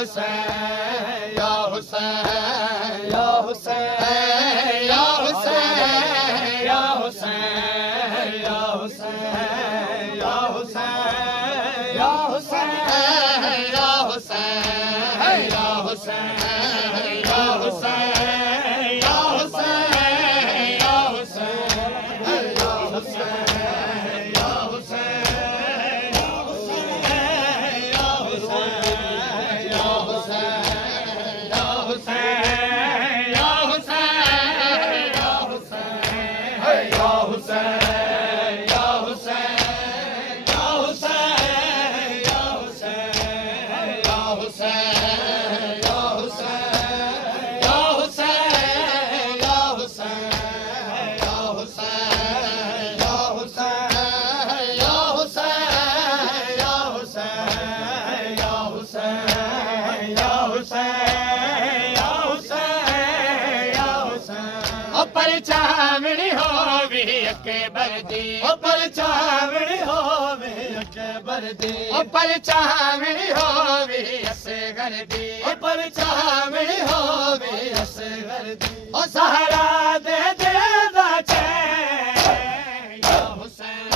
हुसैन या हुसैन या हुसैन या हुसैन या हुसैन या हुसैन या हुसैन या हुसैन या हुसैन या हुसैन या हुसैन चावड़ी होवे अकबर दी पर चावड़ी होवे अकबर दी पर चावड़ी होवे असगर दी पर चावड़ी होवे असगर दी ओ सहारा दे दे दा चैन या हुसैन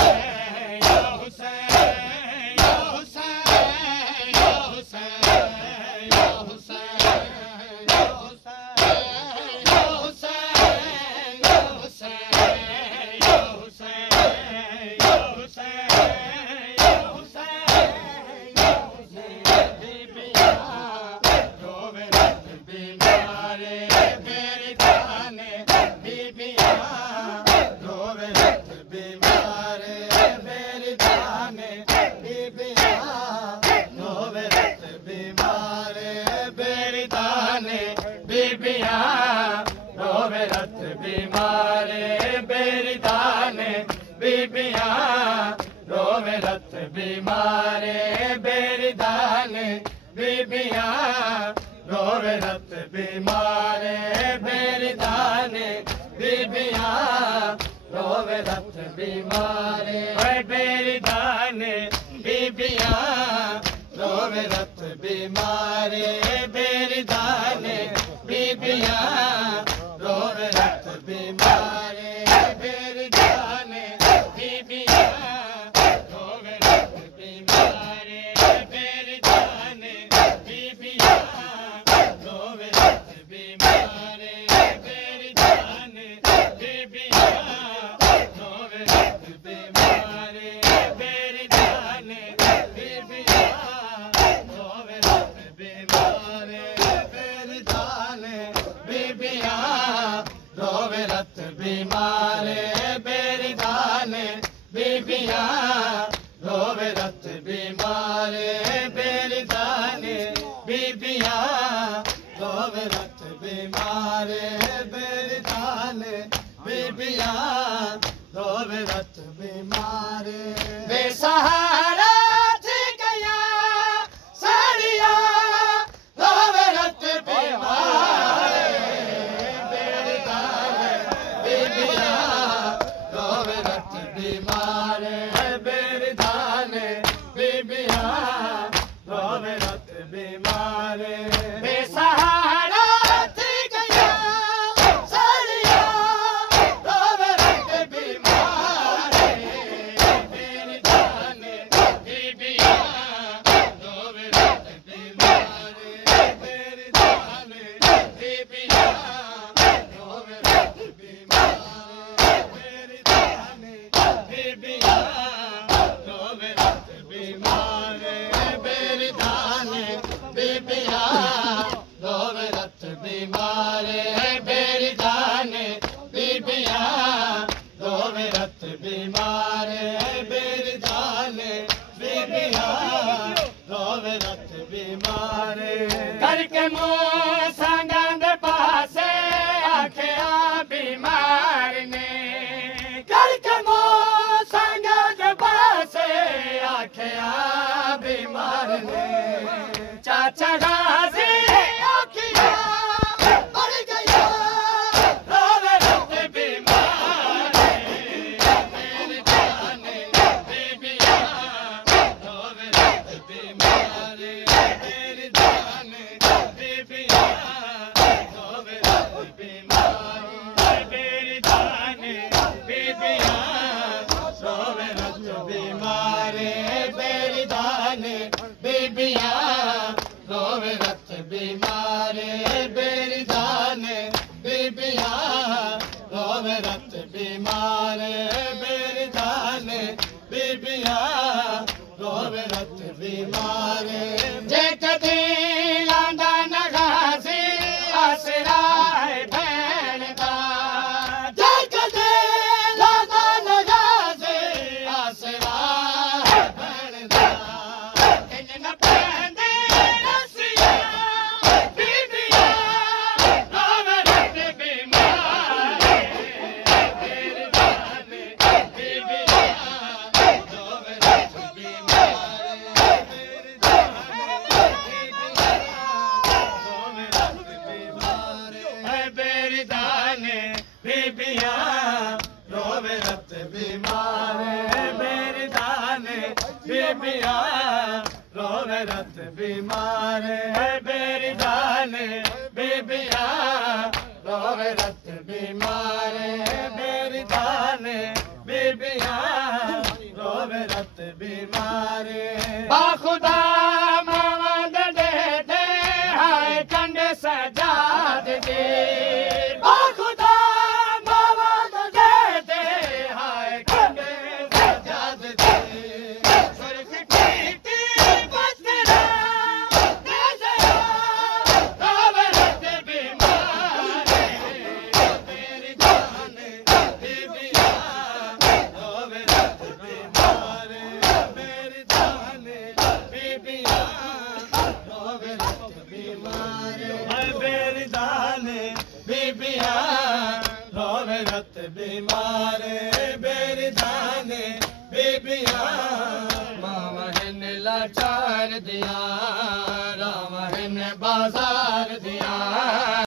या हुसैन या हुसैन या हुसैन या हुसैन या बीमारे बेरदाने बीबियां रोवे रत बीमारे बेरदाने बीबियां रोवे रत बीमारे बेरदाने बीबियां रोवे रत बीमारे बेरदाने बीबियां रोवे रत बीमारे बेरदाने बीबियां बीमारे बेरदाने बीबियां रोवे रत बीमारे बेरदाने बीबियां रोवे रत बीमारे बेरदाने बीबियां रोवे रत बीमारे बेसहारा थी गया साड़िया रोवे रत बीमारे बीमारे बेरदाने बीबियां रोवे रत बीमारे बेसहारा थी गया साड़िया रोवे रत बीमारे बेरदाने बीबियां रोवे रत बीमारे बेरदाने बीबियां रोवे रत बीमारे बीबियां रोवे रत बीमारे बेरदाने बीबियां रोवे रत बीमारे बेरदाने बीबियां रोवे रत बीमारे बेरदाने बीबियां रोवे रत बीमारे करके मुंह सांगा दे पासे आखिया बीमार ने करके मुंह सांगा दे पासे आखिया बीमार ने चाचा गाजी आखिया मर गया रोवे रत बीमार बेरदाने बीबियां रोवे रत बीमार बेरदाने बीबियां रोवे रत बीमार मेरी दाने बीबियां रोवे रत बीमार मेरी दाने बीबियां रोवे रत बीमार मेरी दाने बीबियां रोवे रत बीमार बाखुदा मावद दे दे हाय कंड सजाद दे बाखुदा मावद दे दे हाय कंड सजाद दे सुरख कीती पत्थरा दे दे रोवे रत बीमार मेरी जाने बीबियां रोवे रत बीमार मेरी जाने बीबियां रोवे रत बीमार मेरी जाने बीबियां रोवे रत बीमार मेरी जाने बीबियां मावा हिन लाचार दिया राम हिन बाजार दिया।